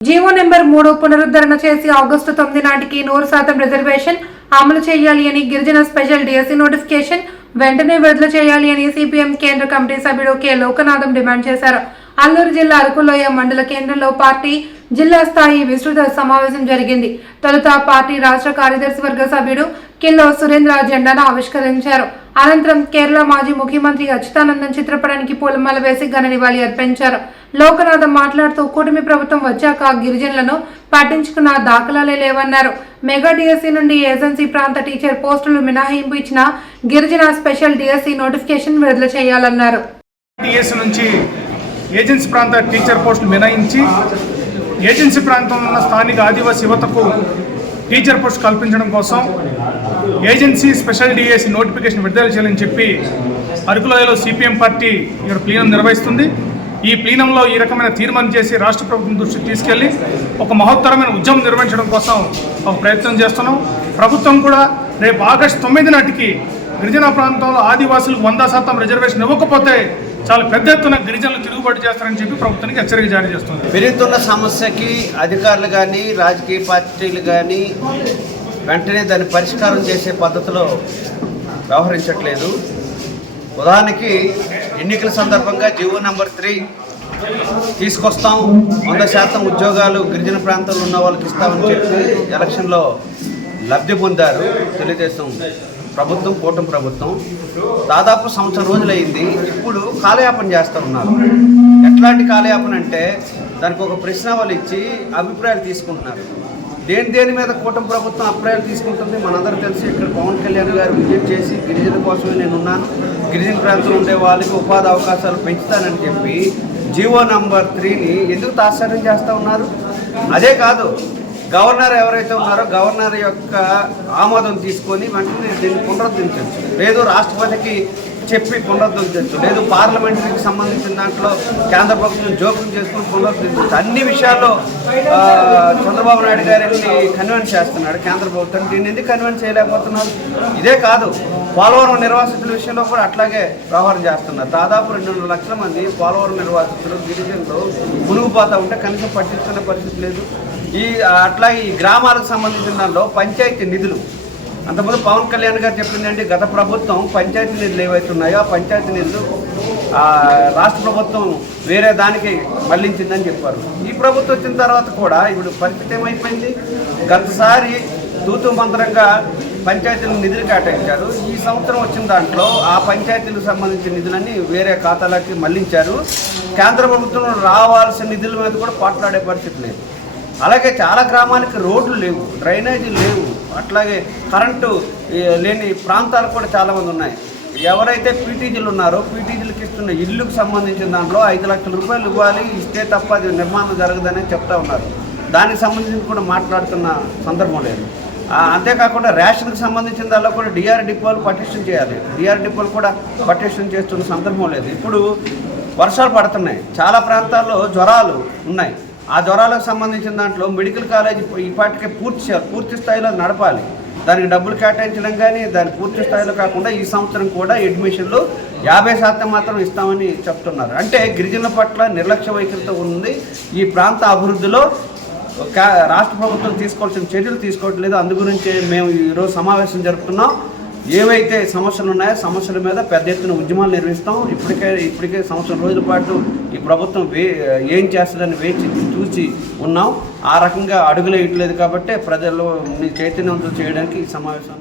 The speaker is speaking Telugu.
జీవో నెంబర్ 3 పునరుద్ధరణ చేసి ఆగస్టు 9 నాటికి 100% రిజర్వేషన్ అమలు చేయాలి అని గిరిజన స్పెషల్ డిఎస్సి నోటిఫికేషన్ వెంటనే విడుదల చేయాలి అని సిపిఎం కేంద్ర కమిటీ సభ్యుడు కె లోకనాథం డిమాండ్ చేశారు. అల్లూరు జిల్లా అరకులోయ మండల కేంద్రంలో పార్టీ జిల్లా స్థాయి విస్తృత సమావేశం జరిగింది. తొలుత పార్టీ రాష్ట్ర కార్యదర్శి వర్గ సభ్యుడు కిల్లో సురేంద్ర జెండాను ఆవిష్కరించారు. అనంతరం కేరళ మాజీ ముఖ్యమంత్రి అచ్యుతానందన్ చిత్రపటానికి పూలమాల వేసి ఘన నివాళి అర్పించారు. లోకనాథం మాట్లాడుతూ కూటమి ప్రభుత్వం వచ్చాక గిరిజనులను పట్టించుకున్న దాఖలాలే లేవన్నారు. మెగా డిఎస్సి నుండి ఏజెన్సీ ప్రాంత టీచర్ పోస్టులు మినహాయింపు ఇచ్చిన గిరిజన స్పెషల్ డిఎస్సి నోటిఫికేషన్ విడుదల చేయాలన్నారు. ఏజెన్సీ ప్రాంత టీచర్ పోస్టులు మినహాయించి ఏజెన్సీ ప్రాంతంలో ఉన్న స్థానిక ఆదివాసీ యువతకు టీచర్ పోస్ట్ కల్పించడం కోసం ఏజెన్సీ స్పెషల్ డిఎస్సి నోటిఫికేషన్ విడుదల చేయాలని చెప్పి అరకులోయలో సిపిఎం పార్టీ ఇక్కడ ప్లీనం నిర్వహిస్తుంది. ఈ ప్లీనంలో ఈ రకమైన తీర్మానం చేసి రాష్ట్ర ప్రభుత్వం దృష్టికి తీసుకెళ్లి ఒక మహోత్తరమైన ఉద్యమం నిర్వహించడం కోసం ఒక ప్రయత్నం చేస్తున్నాం. ప్రభుత్వం కూడా రేపు ఆగస్టు 9 నాటికి గిరిజన ప్రాంతంలో ఆదివాసులకు 100% రిజర్వేషన్ ఇవ్వకపోతే చాలా పెద్ద ఎత్తున గిరిజనులు తిరుగుబాటు చేస్తారని చెప్పి ప్రభుత్వానికి హెచ్చరిక జారీ చేస్తుంది. పెరుగుతున్న సమస్యకి అధికారులు కానీ రాజకీయ పార్టీలు కానీ వెంటనే దాన్ని పరిష్కారం చేసే పద్ధతిలో వ్యవహరించట్లేదు. ఉదాహరణకి ఎన్నికల సందర్భంగా జీవో నెంబర్ 3 తీసుకొస్తాం, 100% ఉద్యోగాలు గిరిజన ప్రాంతాల్లో ఉన్న వాళ్ళకి ఇస్తామని చెప్పి ఎలక్షన్లో లబ్ధి పొందారు తెలుగుదేశం ప్రభుత్వం, కూటమి ప్రభుత్వం. దాదాపు సంవత్సరం రోజులైంది. ఇప్పుడు కాలయాపన చేస్తూ ఉన్నారు. ఎట్లాంటి కాలయాపన అంటే దానికి ఒక ప్రశ్నావళి ఇచ్చి అభిప్రాయాలు తీసుకుంటున్నారు. దేని మీద కూటమి ప్రభుత్వం అభిప్రాయాలు తీసుకుంటుంది మనందరూ తెలిసి. ఇక్కడ పవన్ కళ్యాణ్ గారు విజిట్ చేసి గిరిజన కోసమే నేనున్నాను, గిరిజన ప్రాంతంలో ఉండే వాళ్ళకి ఉపాధి అవకాశాలు పెంచుతానని చెప్పి జీవో నెంబర్ 3ని ఎందుకు తాత్సారం చేస్తూ ఉన్నారు? అదే కాదు, గవర్నర్ ఎవరైతే ఉన్నారో గవర్నర్ యొక్క ఆమోదం తీసుకొని వెంటనే దీన్ని పునరుద్ధరించవచ్చు, లేదు రాష్ట్రపతికి చెప్పి పునరుద్ధరించవచ్చు, లేదు పార్లమెంటరీకి సంబంధించిన దాంట్లో కేంద్ర ప్రభుత్వం జోక్యం చేసుకుని పునరుద్ధరించవచ్చు. అన్ని విషయాల్లో చంద్రబాబు నాయుడు గారిని కన్విన్స్ చేస్తున్నాడు కేంద్ర ప్రభుత్వం. దీన్ని ఎందుకు కన్విన్స్ చేయలేకపోతున్నారు? ఇదే కాదు, పోలవరం నిర్వాసితుల విషయంలో కూడా అట్లాగే వ్యవహారం చేస్తున్నారు. దాదాపు 2.5 లక్షల మంది పోలవరం నిర్వాసితులు గిరిజనులు మునిగిపోతూ ఉంటే కనీసం పట్టించుకునే పరిస్థితి లేదు. అట్లాగే ఈ గ్రామాలకు సంబంధించిన దానిలో పంచాయతీ నిధులు, అంతకుముందు పవన్ కళ్యాణ్ గారు చెప్పిందంటే గత ప్రభుత్వం పంచాయతీ నిధులు ఏవైతే ఉన్నాయో ఆ పంచాయతీ నిధులు రాష్ట్ర ప్రభుత్వం వేరే దానికి మళ్లించిందని చెప్పారు. ఈ ప్రభుత్వం వచ్చిన తర్వాత కూడా ఇప్పుడు పరిస్థితి ఏమైపోయింది? గతసారి తూతు మంత్రంగా పంచాయతీలకు నిధులు కేటాయించారు. ఈ సంవత్సరం వచ్చిన దాంట్లో ఆ పంచాయతీలకు సంబంధించిన నిధులన్నీ వేరే ఖాతాలకి మళ్లించారు. కేంద్ర ప్రభుత్వం రావాల్సిన నిధుల మీద కూడా పోట్లాడే పరిస్థితి లేదు. అలాగే చాలా గ్రామాలకి రోడ్లు లేవు, డ్రైనేజీలు లేవు, అట్లాగే కరెంటు లేని ప్రాంతాలు కూడా చాలామంది ఉన్నాయి. ఎవరైతే పీటీజీలు ఉన్నారో పీటీజీలకు ఇస్తున్న ఇల్లుకు సంబంధించిన దాంట్లో 5 లక్షల రూపాయలు ఇవ్వాలి, ఇస్తే తప్ప అది నిర్మాణం జరగదని చెప్తా ఉన్నారు. దానికి సంబంధించి కూడా మాట్లాడుతున్న సందర్భం లేదు. అంతేకాకుండా రేషన్కి సంబంధించిన దానిలో కూడా డిఆర్ డిపోలు పటిషన్ చేయాలి, డిఆర్ డిపోలు కూడా పటిషన్ చేస్తున్న సందర్భం లేదు. ఇప్పుడు వర్షాలు పడుతున్నాయి, చాలా ప్రాంతాల్లో జ్వరాలు ఉన్నాయి. ఆ జ్వరాలకు సంబంధించిన దాంట్లో మెడికల్ కాలేజీ ఇప్పటికే పూర్తి స్థాయిలో నడపాలి. దానికి డబ్బులు కేటాయించడం కానీ దాని పూర్తి స్థాయిలో కాకుండా ఈ సంవత్సరం కూడా అడ్మిషన్లు 50% మాత్రం ఇస్తామని చెప్తున్నారు. అంటే గిరిజనుల పట్ల నిర్లక్ష్య వైఖరితో ఉంది. ఈ ప్రాంత అభివృద్ధిలో రాష్ట్ర ప్రభుత్వం తీసుకోవాల్సిన చర్యలు తీసుకోవట్లేదు. అందుగురించే మేము ఈరోజు సమావేశం జరుపుతున్నాం. ఏవైతే సమస్యలు ఉన్నాయో సమస్యల మీద పెద్ద ఎత్తున ఉద్యమాలు నిర్వహిస్తాం. ఇప్పటికే సంవత్సరం రోజుల పాటు ఈ ప్రభుత్వం ఏం చేస్తుందని వేచి చూసి ఉన్నాం. ఆ రకంగా అడుగులు వేయట్లేదు కాబట్టి ప్రజల్లో చైతన్యవంతం చేయడానికి ఈ సమావేశం